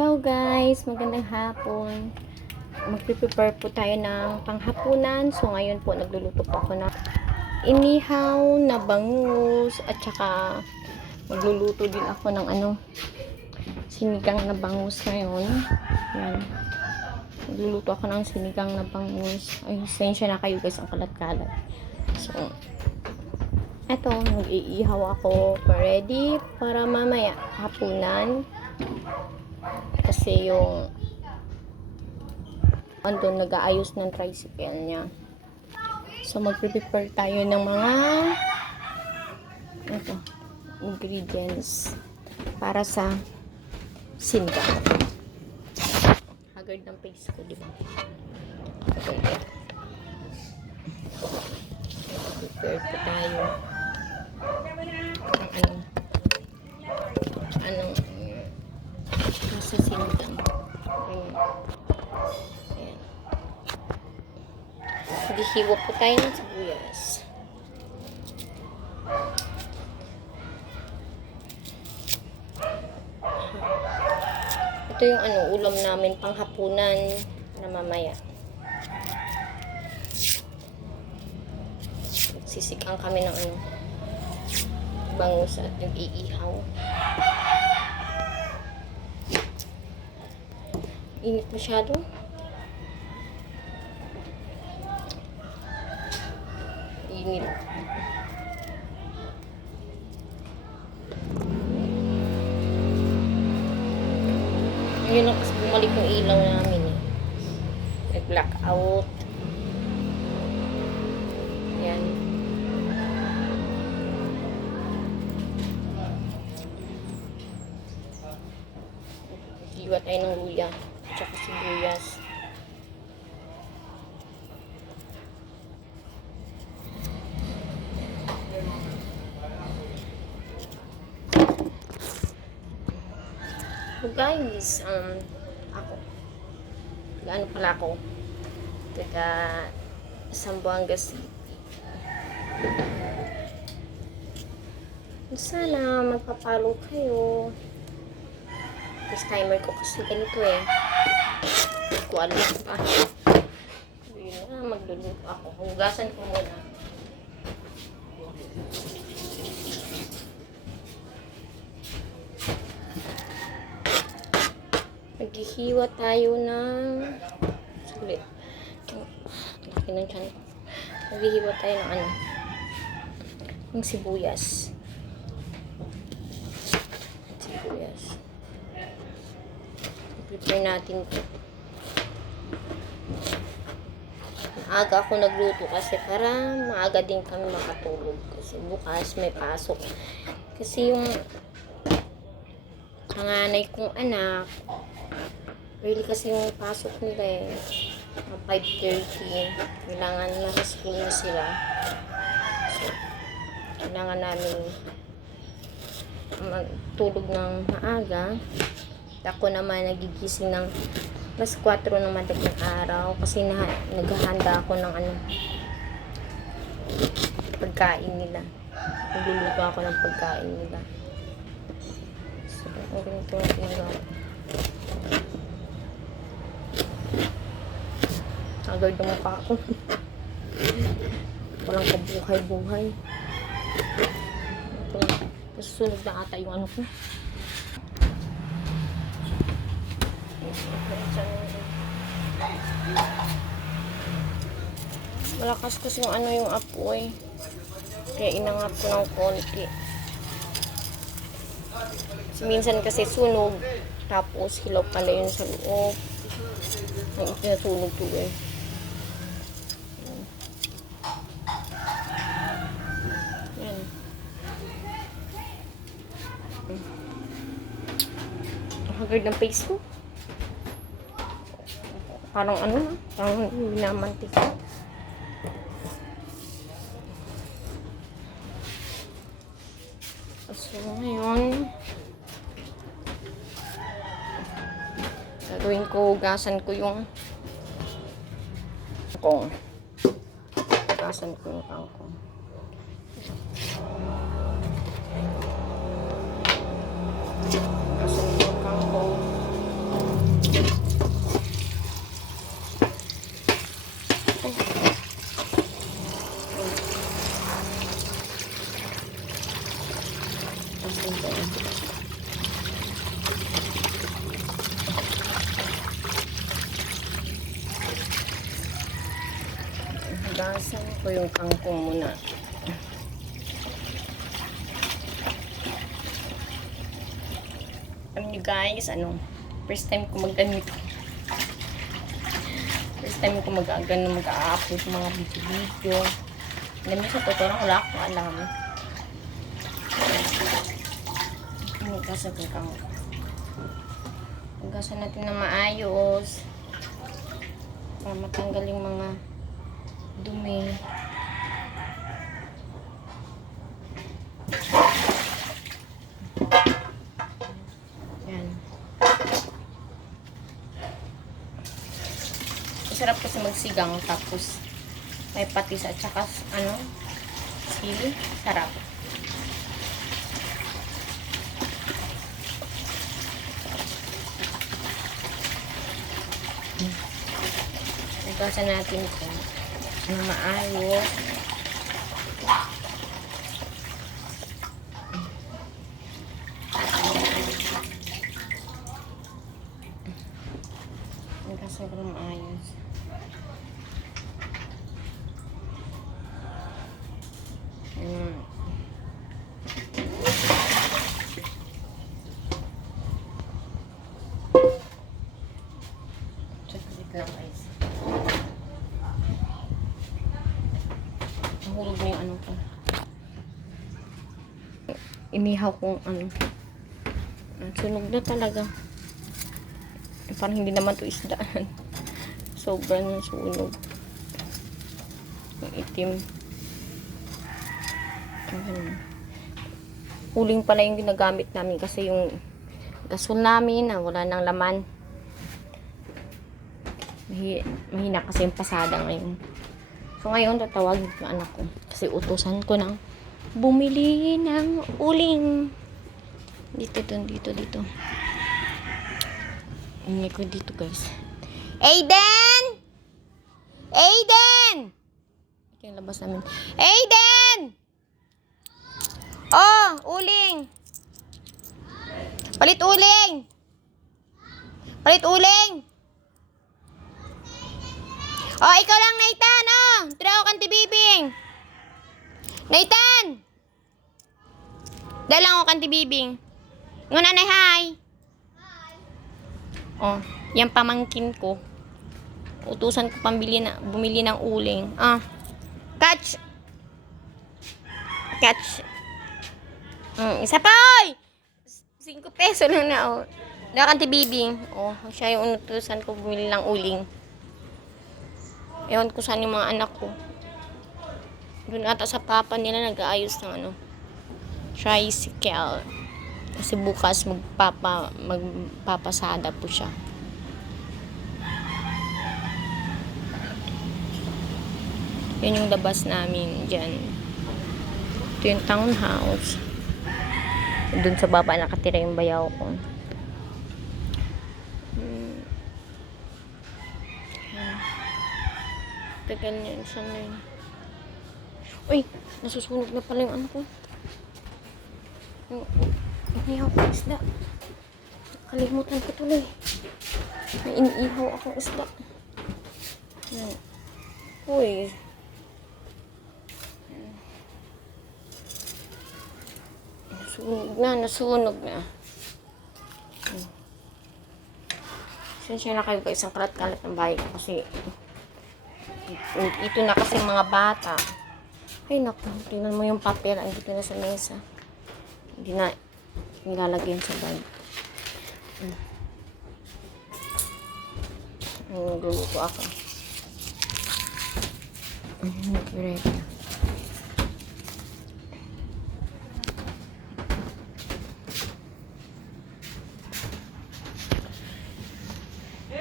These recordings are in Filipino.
Hello guys, magandang hapon. Magpe-prepare po tayo ng panghapunan. So ngayon po nagluluto po ako ng inihaw na bangus at saka magluluto din ako ng sinigang na bangus ngayon. Yan. Magluluto ako ng sinigang na bangus. Ay, sensya na kayo guys, ang kalat-kalat. So, eto, nag-iihaw ako ready para mamaya hapunan. Kasi yung andun nag-aayos ng tricycle niya. So magpe-prepare tayo ng mga ingredients para sa sinigang. Haggard ng face ko, di ba? Okay. Prepare po tayo ng nasa sinigang. Ayan. Hiwa po tayo ng sibuyas. Ito yung ulam namin panghapunan na mamaya. Sisikang kami ng bangus at nag-iihaw. Init masyado. Init. Ngayon lang kasi bumalik yung ilaw namin eh. Nag-blackout. Yan. Hiwa tayo ng luya. Tsaka sibuyas. So guys, ako. Gaano pala ako? Taga Zamboanga City. Sana magpapalo kayo. This timer ko kasi ganito eh. Hindi ko alam pa. Yun na, magluluto ako. Hugasan ko muna. Maghihiwa tayo ng sulit. Laki ng tiyan ko. Maghihiwa tayo ng ng sibuyas. Sibuyas. Prepare natin ito. Maaga ako nagluto kasi para maaga din kami makatulog. Kasi bukas may pasok. Kasi yung panganay kong anak, really kasi yung pasok nila 5:30. Kailangan nasa school na sila. So, kailangan namin magtulog ng maaga. Ako naman nagigising ng mas 4 ng madaling araw kasi naghahanda ako ng pagkain nila. Nagluluto ako ng pagkain nila. So, ang ganito ang tingnan. Agad yung mukha ko. Walang kabuhay-buhay. Ito. Susunod na ata yung ko. Malakas kasi yung yung apoy. Kaya inangap ko ng konti. Minsan kasi sunog. Tapos hilaw pala yun sa loob. Ang itinatunog to eh. Yan. Hagard ng face ko. Parang parang minamantika. So ngayon gagawin ko, hugasan ko yung kangkong. Hugasan ko yung kangkong. Hugasan ko yung kangkong. Hugasan ko yung kangkong muna. Alam niyo guys, first time ko mag-ganito. First time ko mag-a-upload mga video. Alam niyo, sa totoo lang, wala akong alam. Hugasan ko yung kangkong. Hugasan natin na maayos. Para matanggal yung mga dumi. Yan. Masarap kasi magsigang tapos may patis at saka sili. Sarap. Hugasan natin ito na maayos. Hugasan ko na maayos. Saglit lang guys. Nahulog na yung ko. Inihaw kong sunog na talaga. Parang hindi naman to isdaan. Sobrang sunog. Yung itim. Uling pala yung ginagamit namin kasi yung gasol namin wala nang laman. Mahina kasi yung pasada ngayon. So ngayon tatawagin ko yung anak ko kasi utusan ko nang bumili ng uling. Dito. Hindi ko dito guys. Aiden! Ito yung labas namin. Aiden! Oh, uling! Palit uling! Oh, ikaw lang, Nathan, tira ko kanti bibing. Nathan! Dala lang ako kanti bibing. Ng nanay, hi! Oh, yan pamangkin ko. Utusan ko bumili ng uling. Catch! Isa pa, oy! 5 peso lang na, Dala kanti bibing. Siya yung utusan ko bumili ng uling. Ewan ko saan yung mga anak ko. Doon ata sa papa nila nag-aayos ng tricycle. Kasi bukas magpapasada po siya. Yan yung labas namin dyan. Ito yung townhouse. Doon sa baba nakatira yung bayaw ko. Tagal niya, saan na yun? Uy, nasusunog na pala yung ko. Inihaw ko isda. Kalimutan ko tuloy. May inihaw akong isda. Uy. Nasunog na. Siya na kayo isang kalat-kalat ng bahay kasi ito na kasi mga bata. Ay naku, tingnan mo yung papel andito na sa mesa. Hindi na nilalagyan sa bag. Nagluluto ako. Ready.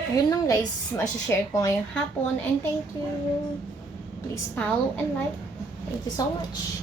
Yun lang guys, ma-share ko ngayong hapon and thank you. Please follow and like. Thank you so much.